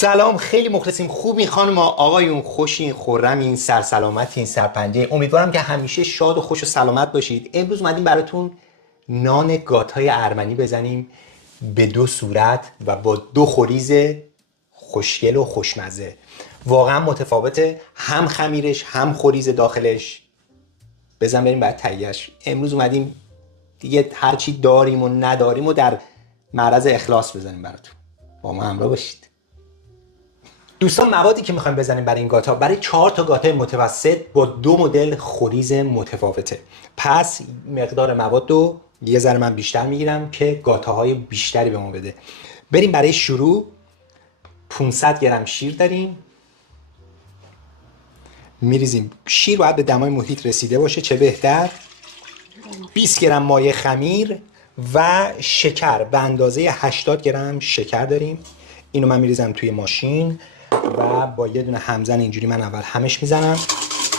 سلام، خیلی مخلصیم. خوبین خانم آقایون؟ خوشین، خرمین، سرسلامتین، سرپنجه. امیدوارم که همیشه شاد و خوش و سلامت باشید. امروز اومدیم براتون نان گاتای ارمنی بزنیم به دو صورت و با دو خوریز خوشگل و خوشمزه. واقعا متفاوته، هم خمیرش هم خوریز داخلش. بزن بریم بعد تهیه‌اش. امروز اومدیم دیگه هرچی داریم و نداریم و در معرض اخلاص بزنیم براتون. با ما همراه باشید. دوستان، موادی که میخوایم بزنیم برای این گاتا، برای 4 تا گاتای متوسط با 2 مدل خوریز متفاوته. پس مقدار مواد رو یه ذره من بیشتر میگیرم که گاتاهای بیشتری به ما بده. بریم برای شروع. 500 گرم شیر داریم، میریزیم. شیر باید به دمای محیط رسیده باشه، چه بهتر. 20 گرم مایه خمیر و شکر به اندازه 80 گرم شکر داریم. اینو من میریزم توی ماشین و با یه دونه همزن اینجوری من اول همش میزنم.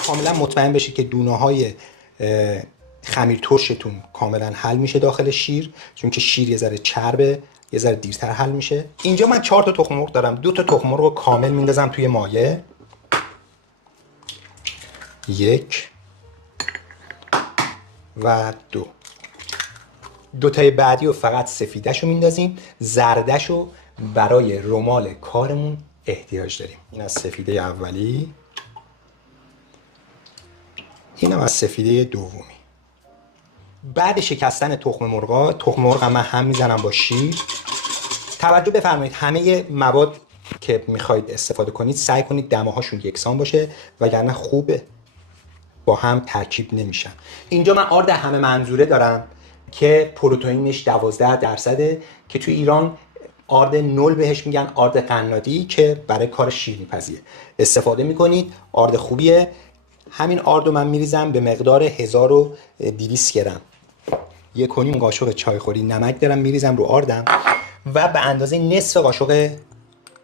کاملا مطمئن بشید که دونه های خمیر ترشتون کاملا حل میشه داخل شیر، چون که شیر یه ذره چربه، یه ذره دیرتر حل میشه. اینجا من 4 تا تخم مرغ دارم. 2 تا تخم مرغ رو کامل میندازم توی مایه. 1 و 2. 2 تای بعدی رو فقط سفیدش رو میندازیم، زردش رو برای رمال کارمون احتیاج داریم. این از سفیده اولی، این هم از سفیده دومی. بعد شکستن تخم مرغا، تخم مرغ من هم میزنم با شیر. توجه بفرمایید همه مواد که میخواید استفاده کنید سعی کنید دماهاشون یکسان باشه، وگرنه خوبه با هم ترکیب نمیشن. اینجا من آرد همه منظوره دارم که پروتئینش 12%، که تو ایران آرد 0 بهش میگن، آرد قنادی، که برای کار شیرینی‌پزیه استفاده میکنید. آرد خوبیه. همین آرد رو من میریزم به مقدار 1200 گرم. 1.5 قاشق چایخوری نمک دارم میریزم رو آردم و به اندازه نصف قاشق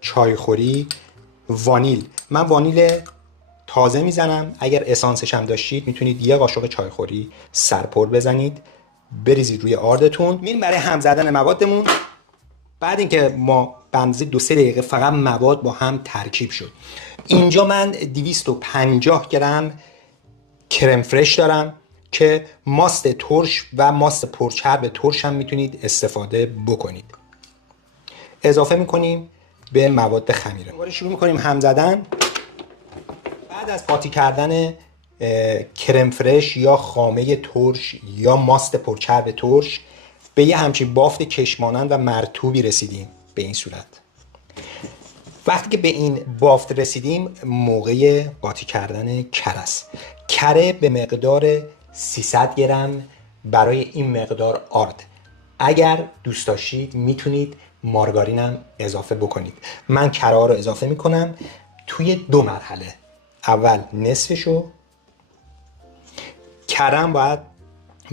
چایخوری وانیل. من وانیل تازه میزنم. اگر اسانسش هم داشتید میتونید 1 قاشق چایخوری سرپر بزنید، بریزید روی آردتون. میریم برای هم زدن موادمون. بعد اینکه ما به اندازه 2-3 دقیقه فقط مواد با هم ترکیب شد، اینجا من 250 گرم کرم فرش دارم که ماست ترش و ماست پرچرب ترش هم میتونید استفاده بکنید. اضافه میکنیم به مواد خمیره. دوباره شروع میکنیم هم زدن. بعد از قاطی کردن کرم فرش یا خامه ترش یا ماست پرچرب ترش به یه همچین بافت کشمانند و مرطوبی رسیدیم. به این صورت وقتی که به این بافت رسیدیم، موقع قاطی کردن کره است. کره به مقدار 300 گرم برای این مقدار آرد. اگر دوست داشتید میتونید مارگارین هم اضافه بکنید. من کره ها رو اضافه میکنم توی 2 مرحله. اول نصفشو. کرم باید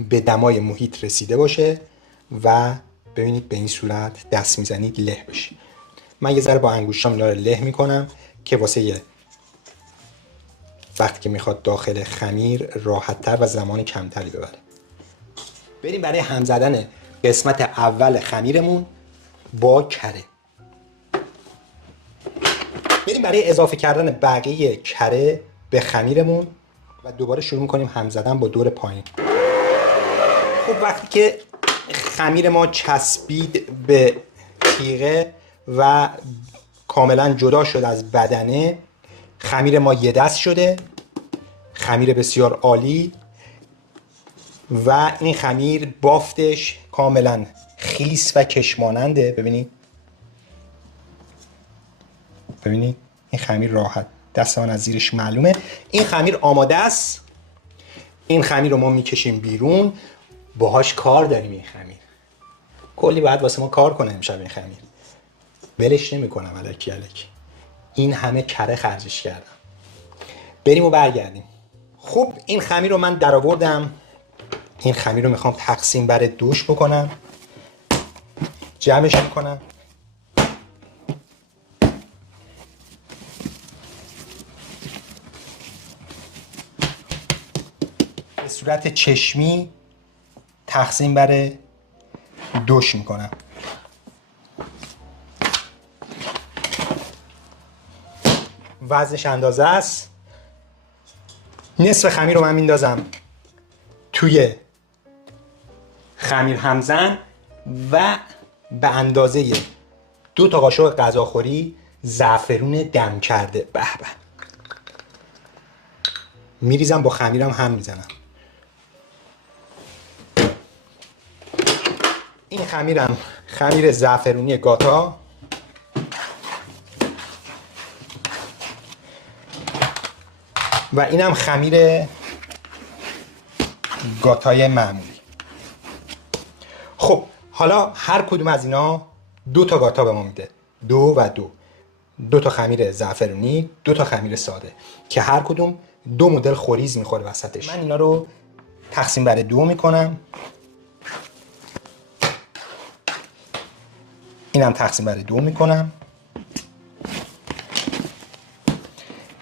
به دمای محیط رسیده باشه و ببینید به این صورت دست میزنید له بشه. من یه ذره با انگشتام اینا رو له میکنم که واسه وقتی که میخواد داخل خمیر راحت‌تر و زمان کمتری ببره. بریم برای هم زدن قسمت اول خمیرمون با کره. بریم برای اضافه کردن بقیه کره به خمیرمون و دوباره شروع میکنیم هم زدن با دور پایین. خب وقتی که خمیر ما چسبید به تیغه و کاملا جدا شد از بدنه، خمیر ما یه دست شده. خمیر بسیار عالی و این خمیر بافتش کاملا خیس و کشماننده. ببینید این خمیر راحت دست من از زیرش معلومه. این خمیر آماده است. این خمیر رو ما میکشیم بیرون. باهاش کار داریم. این خمیر کلی باید واسه ما کار کنه امشب. این خمیر ولش نمی‌کنم الکی. این همه کره خرجش کردم. بریم و برگردیم. خب این خمیر رو من در آوردم. این خمیر رو میخوام تقسیم بر دوش بکنم. جمعش میکنم. به صورت چشمی تقسیم بر دوش میکنم. وزنش اندازه است. نصف خمیر رو من میندازم توی خمیر همزن و به اندازه 2 تا قاشق غذاخوری زعفرون دم کرده. به به. میریزم با خمیرم هم میزنم. این خمیرم خمیر زعفرونی گاتا. و اینم خمیر گاتای معمولی. خب حالا هر کدوم از اینا 2 تا گاتا به ما میده. 2 و 2. 2 تا خمیر زعفرونی، 2 تا خمیر ساده که هر کدوم 2 مدل خوریز میخوره وسطش. من اینا رو تقسیم بر 2 میکنم. اینم تقسیم بر 2 میکنم.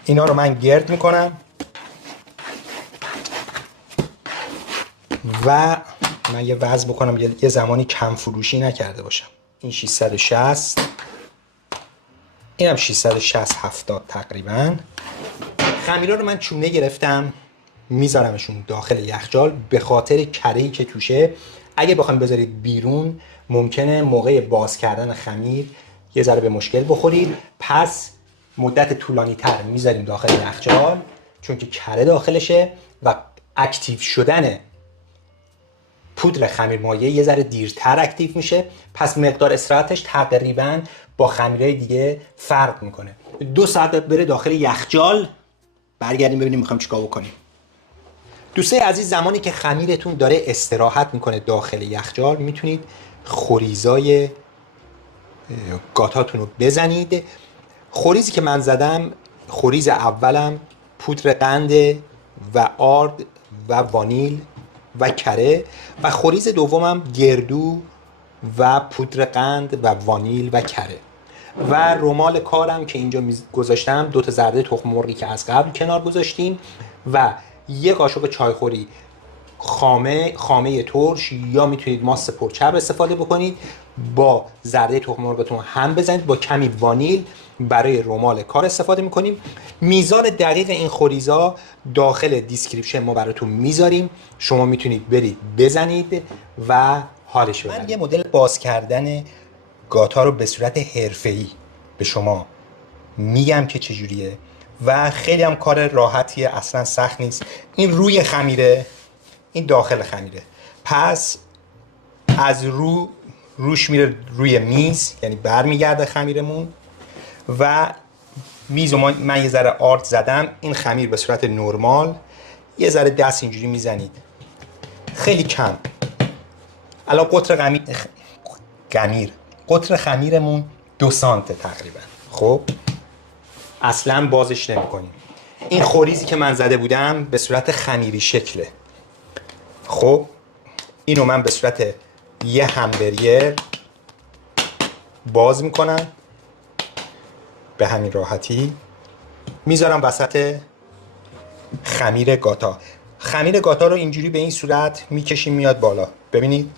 اینا رو من گرد میکنم و من یه وزن بکنم یه زمانی کم فروشی نکرده باشم. این 660، اینم 660 70 تقریبا. خمیرا رو من چونه گرفتم، میذارمشون داخل یخچال به خاطر کره‌ای که توشه. اگه بخواید بذارید بیرون ممکنه موقع باز کردن خمیر یه ذره به مشکل بخورید. پس مدت طولانی تر میذاریم داخل یخچال چون که کره داخلشه و اکتیو شدن پودر خمیر مایع یه ذره دیرتر اکتیو میشه. پس مقدار استراحتش تقریبا با خمیرهای دیگه فرق میکنه. 2 ساعت بره داخل یخچال، برگردیم ببینیم میخوایم چیکار بکنیم. دوستای عزیز، زمانی که خمیرتون داره استراحت میکنه داخل یخچال میتونید خوریزای گاتاتون رو بزنید. خوریزی که من زدم، خوریز اولم پودر قند و آرد و وانیل و کره و خوریز دومم گردو و پودر قند و وانیل و کره و رمال کارم که اینجا گذاشتم 2 تا زرده تخم مرغی که از قبل کنار گذاشتیم و 1 قاشق چایخوری خامه ترش یا میتونید ماست پرچرب استفاده بکنید. با زرده تخم مرغتون هم بزنید، با کمی وانیل برای رمال کار استفاده میکنیم. میزان دقیق این خوریزا داخل دیسکریپشن ما براتون میذاریم، شما میتونید برید بزنید و حالش ببرید. من یه مدل باز کردن گاتا رو به صورت حرفه‌ای به شما میگم که چجوریه و خیلی هم کار راحتیه، اصلا سخت نیست. این روی خمیره، این داخل خمیره. پس از روش میره روی میز، یعنی برمیگرده خمیرمون و میز من یه ذره آرد زدم. این خمیر به صورت نرمال یه ذره دست اینجوری میزنید، خیلی کم. الان قطر خمیرمون 2 سانت تقریبا. خب اصلا بازش نمی کنیم. این خوریزی که من زده بودم به صورت خمیری شکله. خب اینو من به صورت یه همبرگر باز میکنم، به همین راحتی میذارم وسط خمیر گاتا. خمیر گاتا رو اینجوری به این صورت میکشیم میاد بالا. ببینید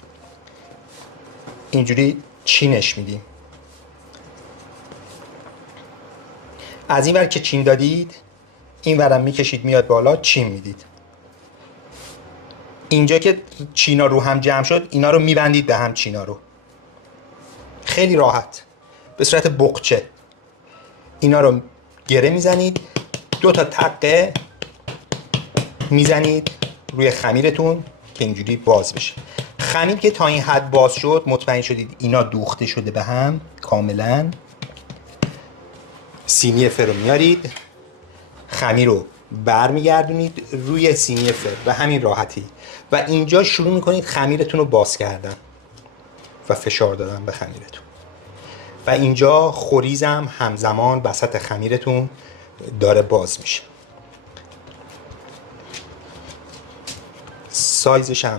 اینجوری چینش میدیم. از این ور که چین دادید این ورم میکشید میاد بالا، چین میدید. اینجا که چینا رو هم جمع شد اینا رو میبندید به هم. چینا رو خیلی راحت به صورت بقچه اینا رو گره میزنید. 2 تا تقه میزنید روی خمیرتون که اینجوری باز بشه. خمیر که تا این حد باز شد مطمئن شدید اینا دوخته شده به هم کاملا. سینی فر رو میارید، خمیر رو برمیگردونید روی سینی فر به همین راحتی و اینجا شروع میکنید خمیرتون رو باز کردن و فشار دادن به خمیرتون و اینجا خوریزم همزمان وسط خمیرتون داره باز میشه. سایزش هم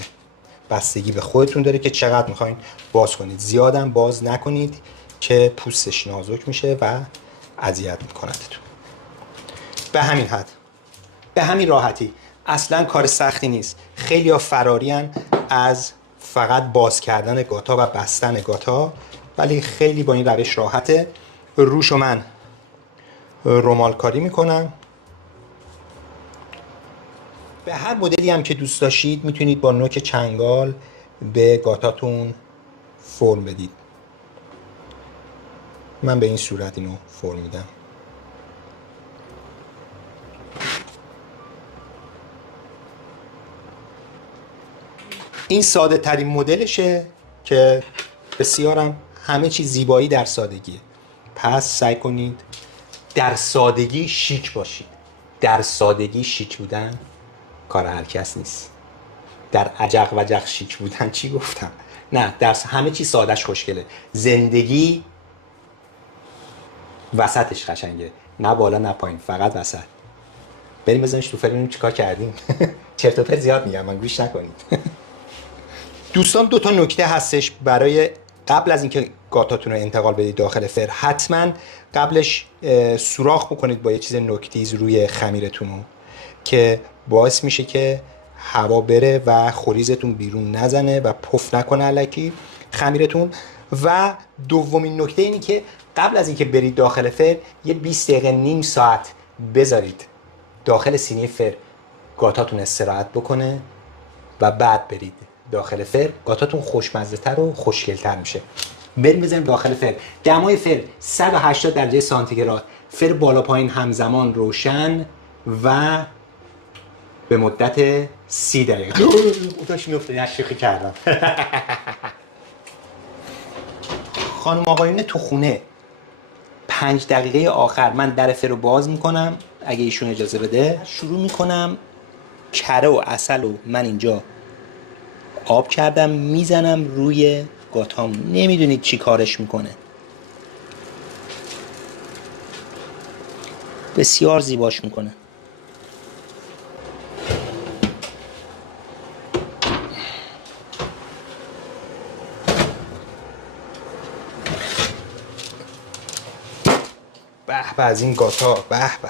بستگی به خودتون داره که چقدر میخواین باز کنید. زیادم باز نکنید که پوستش نازک میشه و اذیت میکنتتون. به همین حد، به همین راحتی، اصلا کار سختی نیست. خیلی ها فرارین از فقط باز کردن گاتا و بستن گاتا، ولی خیلی با این روش راحته. روشو من رمال کاری میکنم. به هر مدلی هم که دوست داشتید میتونید با نوک چنگال به گاتاتون فرم بدید. من به این صورت اینو فرم میدم. این ساده ترین مدلشه که بسیارم همه چیز زیبایی در سادگیه. پس سعی کنید در سادگی شیک باشید. در سادگی شیک بودن کار هر کس نیست. در عجق وجق شیک بودن چی گفتم؟ نه، در همه چی سادهش خوشگله. زندگی وسطش قشنگه، نه بالا نه پایین، فقط وسط. بریم بزنش تو فیلم چیکار کردیم. چرت و پرت زیاد میگم، من گوش نکنید. دوستان دو تا نکته هستش برای قبل از اینکه گاتاتون رو انتقال بدید داخل فر. حتما قبلش سوراخ بکنید با یه چیز نوک‌تیز روی خمیرتون که باعث میشه که هوا بره و خوریزتون بیرون نزنه و پف نکنه الکی خمیرتون. و دومین نکته اینی که قبل از اینکه برید داخل فر یه 20 دقیقه نیم ساعت بذارید داخل سینی فر گاتاتون استراحت بکنه و بعد برید داخل فر. گاتاتون خوشمزه تر و خوشگل تر میشه. بریم بزنیم داخل فر. دمای فر 180 درجه سانتیگراد، فر بالا پایین همزمان روشن و به مدت 30 دقیقه. داشت میفته، نشیخی کردم. خانم آقایون تو خونه 5 دقیقه آخر من در فر رو باز میکنم اگه ایشون اجازه بده. شروع میکنم کره و عسل و من اینجا آب کردم میزنم روی گاتام. نمیدونید چی کارش میکنه. بسیار زیباش میکنه. به به از این گاتا، به به.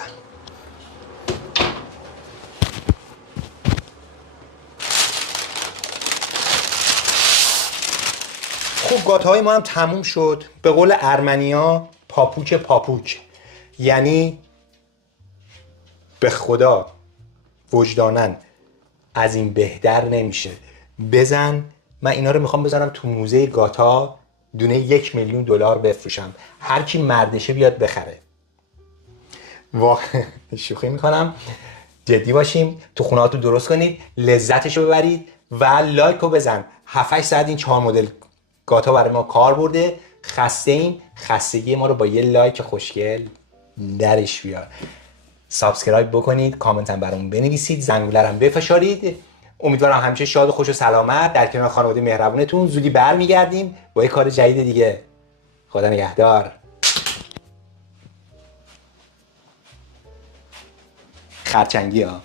خب گاتاهای ما هم تموم شد. به قول ارمنیا پاپوک پاپوک، یعنی به خدا وجدانن از این بهتر نمیشه. بزن. من اینا رو میخوام بذارم تو موزه گاتا، دونه 1 میلیون دلار بفروشم. هر کی مردشه بیاد بخره. واقعا شوخی میکنم، جدی باشیم. تو خونهاتون درست کنید، لذتشو ببرید و لایک رو بزن. 7-8 ساعت این 4 مدل گاتا برای ما کار برده. خسته ایم. خستگی ما رو با یه لایک خوشگل درش بیار. سابسکرایب بکنید، کامنت هم برامون بنویسید، زنگوله رو هم بفشارید. امیدوارم همیشه شاد و خوش و سلامت در کنار خانواده مهربونتون. زودی برمیگردیم با یه کار جدید دیگه. خدا نگهدار. خرچنگی ها.